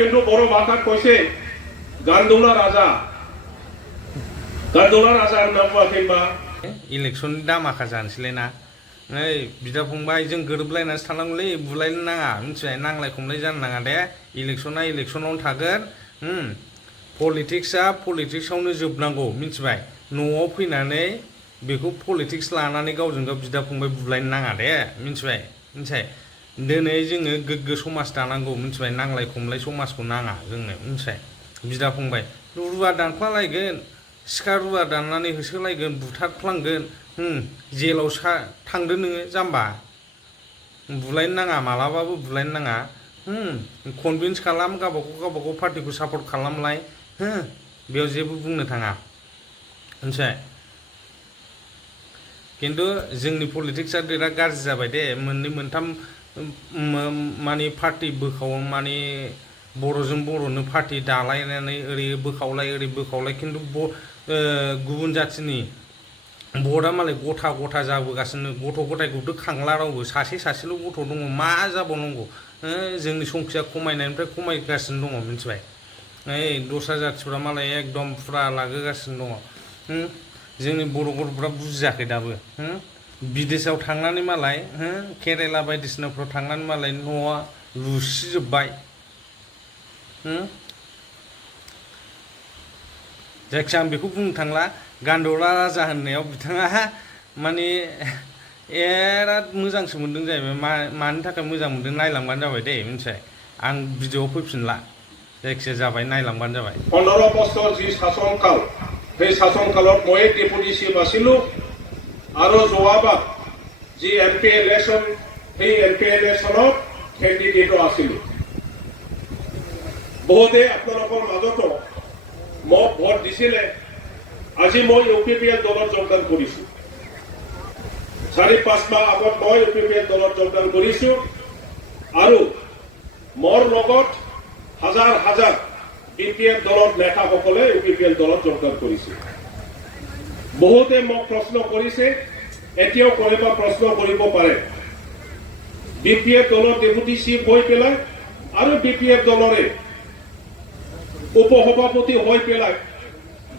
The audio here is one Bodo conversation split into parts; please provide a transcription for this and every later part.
কিন্তু বড় ভাষাত কৈছে গান্দৌলা রাজা होनना बुङाखैबा इलेक्सननि दामाखा जानोसैलाय ना ओइ बिदा फंबाय जों गोरोबलायनानैसो थानांगौलै बुलायनो नाङा मिथिबाय नांलाय खमलाय जानो नाङा दे इलेक्सना इलेक्सनावनो थागोन पलिटिक्सआ पलिटिक्सआवनो जोबनांगौ मिथिबाय न'आव फैनानै बेखौ पलिटिक्स लानानै गावजों गाव बिदा फंबाय बुलायनो नाङा दे मिथिबाय दिनै जोङो गोग्गो समाज दानांगौ मिथिबाय नांलाय खमलाय समाजखौ नाङा जोंनो मिथिबाय बिदा फंबाय रुवा दानख्लालायगोन सिखा रुवा दाननानै होसोलायगोन बुथारफ्लांगोन जेलाव थांदो नोङो जाम्बा बुलायनो नाङा मालाबाबो बुलायनो नाङा कनभिन्स खालाम गावबागाव पार्टिखौ सापर्ट खालामलाय बेयाव जेबो बुंनो थाङा मिथिबाय खिन्थु जोंनि पलिटिक्सआ बिराद गाज्रि जाबाय दे मोननै मोनथाम माने पार्टि बोखाव माने बर'जों बर'नो पार्टि दालायनानै ओरै बोखावलाय खिन्थु गुबुन जाथिनि भटआ मालाय गथा गथा जाबोगासिनो गथ' गथायखौथ' खांला रावबो सासेल' गथ' दङ मा जाबावनांगौ जोंनि संख्या खमायनायनिफ्राय खमायगासिनो दङ मिथिबाय दस्रा जाथिफ्रा मालाय एकदम फुरा लागोगासिनो दङ जोंनि बर' गथ'फ्रा बुजियाखै दाबो बिदेशआव थांनानै मालाय केरेला बायदिसिनाफ्राव थांनानै मालाय न'आ लुसिजोब्बाय जायखिया आं बेखौ बुंनो थांला गान्दौला राजा होननायाव बिथाङा माने बिराद मोजांसो मोनदों जाहैबाय मानि थाखाय मोजां मोनदों नायलांबानो जाबाय दे मिथिबाय आं भिडिअ'आव फैफिनला जायखिया जाबाय नायलांबानो जाबाय 15 বছর যি শাসনকাল সেই শাসনকালত মই ডেপুটি চিফ আছিলো আৰু যোৱাবাৰ যি এমপি ইলেকশ্যন সেই এমপি ইলেকশ্যনত কেণ্ডিডেটো আছিলো বহুতে আপোনালোকৰ মাজতো মোক ভোট দিছিলে আজি মই ইউপিপিএল দলত যোগদান কৰিছো 4-5 মাহ আগত মই ইউপিপিএল দলত যোগদান কৰিছো আৰু মোৰ লগত হাজাৰ হাজাৰ বিপিএল দলৰ নেতাসকলে ইউপিপিএল দলত যোগদান কৰিছে বহুতে মোক প্ৰশ্ন কৰিছে এতিয়াও কোনোবা প্ৰশ্ন কৰিব পাৰে বিপিএল দলৰ ডেপুটি চিফ হৈ পেলাই আৰু বিপিএল দলৰে উপসভাপতি হৈ পেলাই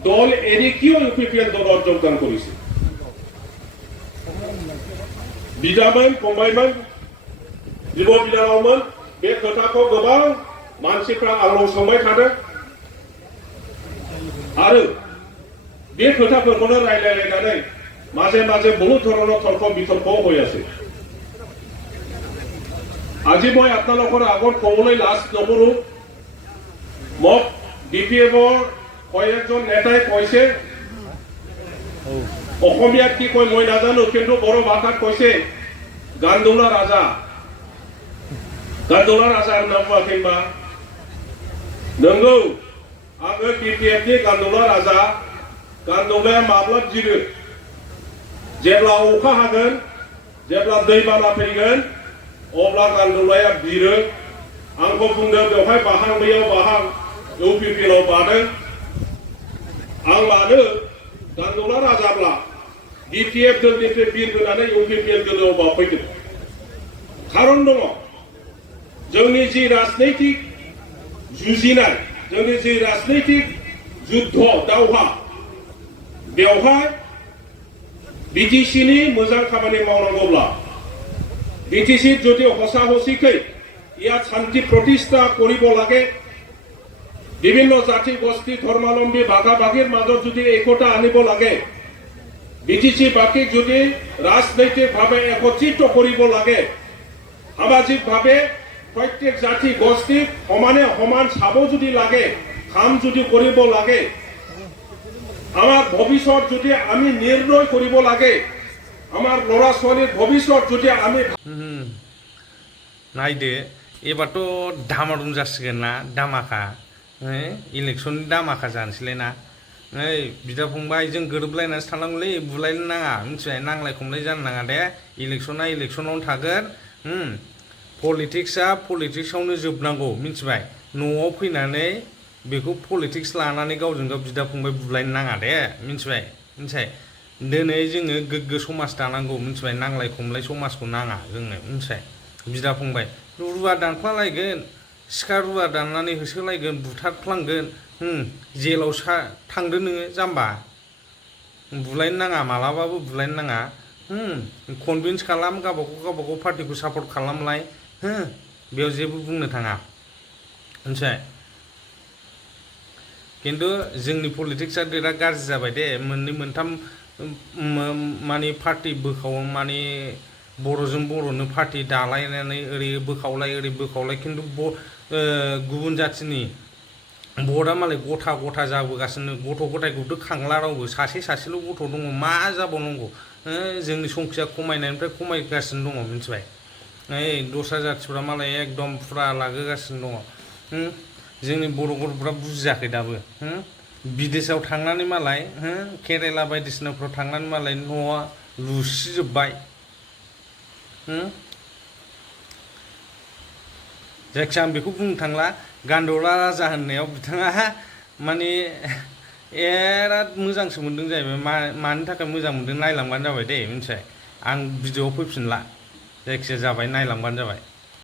দল এৰি কিয় ইউপিপিএল দলত যোগদান কৰিছে বিদামান फंबायमोन जिब' बिनानावमोन बे खोथाखौ गोबां मानसिफ्रा आंनाव सोंबाय थादों आरो बे खोथाफोरखौनो रायलायलायनानै माजे माजे बहुत धৰণৰ তৰ্ক বিতৰ্ক হৈ আছে আজি মই আপোনালোকৰ আগত ক'বলৈ লাজ নকৰো মোক বিপিএফৰ কয়েকজন নেতাই কৈছে অসমীয়াত কি কয় মই নাজানো কিন্তু বড় ভাষাত কৈছে গান্দৌলা রাজা होनना बुङाखैबा नंगौ आङो बिपिएफनि गान्दौला राजा गान्दौलाया माब्ला जिरो जेब्ला अखा हागोन जेब्ला दैबाना फैगोन अब्ला गान्दौलाया बिरो आंखौ बुंदों बेवहाय बाहां बैयाव बाहां इउपिपिएलआव बादों आं मानो गान्दौला राजाब्ला बिपिएफ दलनिफ्राय बिरबोनानै इउपिपिएल दलाव बाफैदों खारन दङ जोंनि जि राजनैतिक जुजिनाय जोंनि जि राजनैतिक जुद्ध दावहा बेवहाय बिटिसिनि मोजां खामानि मावनांगौब्ला बिटिसि যদি হসা হসিকৈ ইয়াত শান্তি প্ৰতিষ্ঠা কৰিব লাগে বিভিন্ন জাতি গোষ্ঠী ধৰ্মাৱলম্বী ভাগা-ভাগীৰ মাজত যদি একতা আনিব লাগে বিটিসি বাকীক যদি ৰাজনৈতিকভাৱে একত্ৰিত কৰিব লাগে সামাজিকভাৱে प्रत्येक जाति गोष्ठी समाने समान चाब जुदि लागे काम जुदि करिब लागे आमार भविष्यत जुदि आमी निर्णय करिब लागे आमार लरा छोवालिर भविष्यत जुदि आमी नायदो एबारथ' धामाधुम जासिगोन ना दामाखा इलेक्सननि दामाखा जानोसैलाय ना बिदा फंबाय जों गोरोबलायनानैसो थानांगौलै बुलायनो नाङा मिथिबाय नांलाय खमलाय जानो नाङा दे इलेक्सना इलेक्सनावनो थागोन पलिटिक्सआ पलिटिक्सआवनो जोबनांगौ मिथिबाय न'आव फैनानै बेखौ पलिटिक्स लानानै गावजों गाव बिदा फंबाय बुलायनो नाङा दे मिथिबाय दिनै जोङो गोग्गो समाज दानांगौ मिथिबाय नांलाय खमलाय समाजखौ नाङा जोंनो मिथिबाय बिदा फंबाय रुवा दानख्लालायगोन सिखा रुवा दाननानै होसोलायगोन बुथारफ्लांगोन जेलाव थांदो नोङो जाम्बा बुलायनो नाङा मालाबाबो बुलायनो नाङा कनभिन्स खालाम गावबागाव पार्टिखौ सापर्ट खालामलाय बेयाव जेबो बुंनो थाङा मिथिबाय खिन्थु जोंनि पलिटिक्सआ बिराद गाज्रि जाबाय दे मोननै मोनथाम माने पार्टि बोखाव माने बर'जों बर'नो पार्टि दालायनानै ओरै बोखावलाय खिन्थु गुबुन जाथिनि भटआ मालाय गथा गथा जाबोगासिनो गथ' गथायखौथ' खांला रावबो सासेल' गथ' दङ मा जाबावनांगौ जोंनि संख्या खमायनायनिफ्राय खमायगासिनो दङ मिथिबाय दस्रा जाथिफ्रा मालाय एकदम फुरा लागासिनो दङ जोंनि बर' गथ'फ्रा बुजियाखै दाबो बिदेशआव थांनानै मालाय केरेला बायदिसिनाफ्राव थांनानै मालाय न'आ लुसिजोब्बाय जायखिया आं बेखौ बुंनो थांला गान्दौला राजा होननायाव बिथाङा माने बिराद मोजांसो मोनदों जाहैबाय मानि थाखाय मोजां मोनदों नायलांबानो जाबाय दे मिथिबाय आं भिडिअआव फैफिनला जायखिया जाबाय नायलांबानो जाबाय